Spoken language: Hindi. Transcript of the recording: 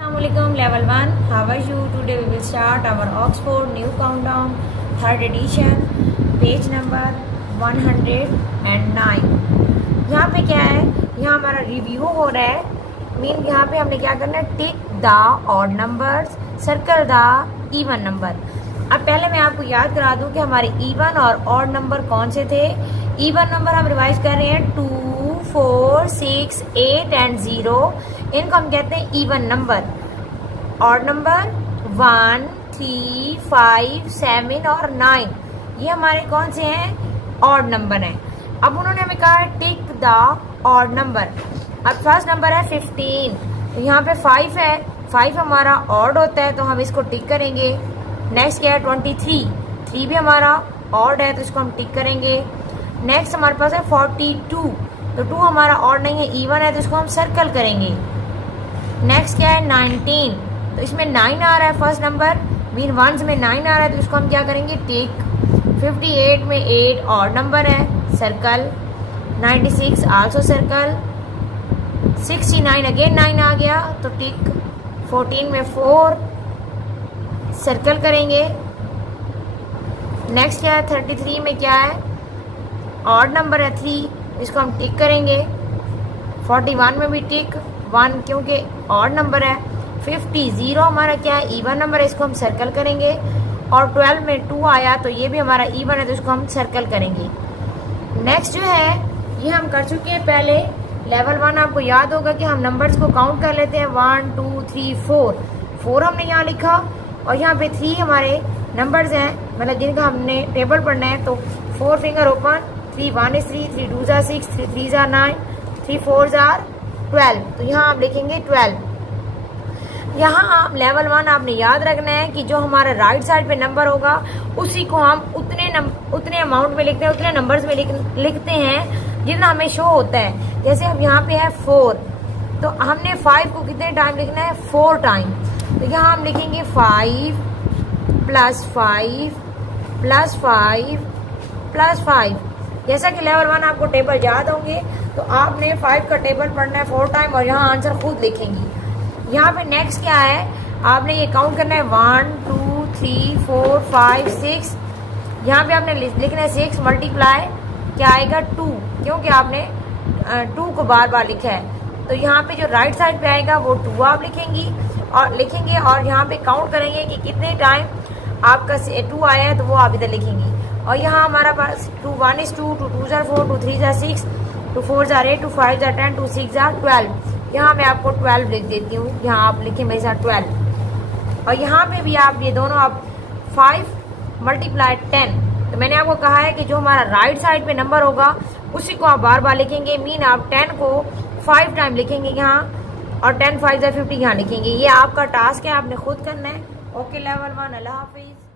Assalamualaikum level 1. How are you? Today we will start our Oxford New Countdown 3rd edition, page number 109. यहाँ पे क्या है, यहाँ हमारा रिव्यू हो रहा है। मीन यहाँ पे हमने क्या करना है, tick the odd numbers, circle the even number. अब पहले मैं आपको याद करा दूं कि हमारे इवन और ऑड नंबर कौन से थे। इवन नंबर हम रिवाइज कर रहे हैं 2, 4, 6, 8 एंड 0। इनको हम कहते हैं इवन नंबर। ऑड नंबर 1, 3, 5, 7 और 9, ये हमारे कौन से हैं, ऑड नंबर हैं। अब उन्होंने हमें कहा है टिक द ऑड नंबर। अब फर्स्ट नंबर है 15, तो यहाँ पे 5 है, 5 हमारा ऑड होता है तो हम इसको टिक करेंगे। नेक्स्ट क्या है 23, 3 भी हमारा ऑड है तो इसको हम टिक करेंगे। नेक्स्ट हमारे पास है 42, तो 2 हमारा ऑड नहीं है, इवन है तो इसको हम सर्कल करेंगे। नेक्स्ट क्या है 19, तो इसमें 9 आ रहा है फर्स्ट नंबर, मीन 1 में 9 आ रहा है तो इसको हम क्या करेंगे, टिक। 58 में 8 ऑड नंबर है, सर्कल। 96 also circle. 69 अगेन 9 आ गया तो टिक। 14 में 4 सर्कल करेंगे। नेक्स्ट क्या है 33 में क्या है, ऑड नंबर है 3, इसको हम टिक करेंगे। 41 में भी टिक, 1 क्योंकि ऑड नंबर है। 50 0 हमारा क्या है, इवन नंबर है, इसको हम सर्कल करेंगे। और 12 में 2 आया तो ये भी हमारा इवन है तो इसको हम सर्कल करेंगे। नेक्स्ट जो है ये हम कर चुके हैं पहले। लेवल 1 आपको याद होगा कि हम नंबर्स को काउंट कर लेते हैं 1, 2, 3, 4 हमने यहाँ लिखा और यहाँ पे 3 हमारे नंबर्स हैं, मतलब जिनका हमने टेबल पढ़ना है। तो 4 finger open, 3 1 is 3, 3 2 are 6, 3 3 are 9, 3 4 are 12, तो यहाँ आप लिखेंगे 12। यहाँ आप लेवल 1 आपने याद रखना है कि जो हमारा राइट साइड पे नंबर होगा उसी को हम उतने अमाउंट में लिखते हैं, उतने नंबर्स में लिखते हैं जितना हमें शो होता है। जैसे अब यहाँ पे है 4, तो हमने 5 को कितने टाइम लिखना है, 4 टाइम। तो यहाँ हम लिखेंगे 5 + 5 + 5 + 5। जैसा कि लेवल 1 आपको टेबल याद होंगे तो आपने 5 का टेबल पढ़ना है 4 टाइम और यहाँ आंसर खुद लिखेंगी। यहाँ पे नेक्स्ट क्या है, आपने ये काउंट करना है 1, 2, 3, 4, 5, 6। यहाँ पे आपने लिखना है 6 मल्टीप्लाई क्या आएगा 2, क्योंकि आपने 2 को बार बार लिखा है। तो यहाँ पे जो राइट साइड पे आएगा वो 2 आप लिखेंगे और यहाँ पे काउंट करेंगे कि कितने टाइम आपका 2 आया है तो वो आप इधर लिखेंगे। और यहाँ हमारा पास 2 1 is 2, 2 2 are 4, 2 3 are 6, 2 4 are 8, 2 5 are 10, 2 6 are 12। यहाँ मैं आपको 12 लिख देती हूँ, यहाँ आप लिखें मेरे साथ 12। और यहाँ पे भी आप ये दोनों आप 5 × 10, तो मैंने आपको कहा है कि जो हमारा राइट साइड पे नंबर होगा उसी को आप बार बार लिखेंगे। मीन आप 10 को 5 टाइम लिखेंगे यहाँ और 10 5 50 यहाँ लिखेंगे। ये आपका टास्क है, आपने खुद करना है। ओके लेवल 1, अल्लाह हाफिज।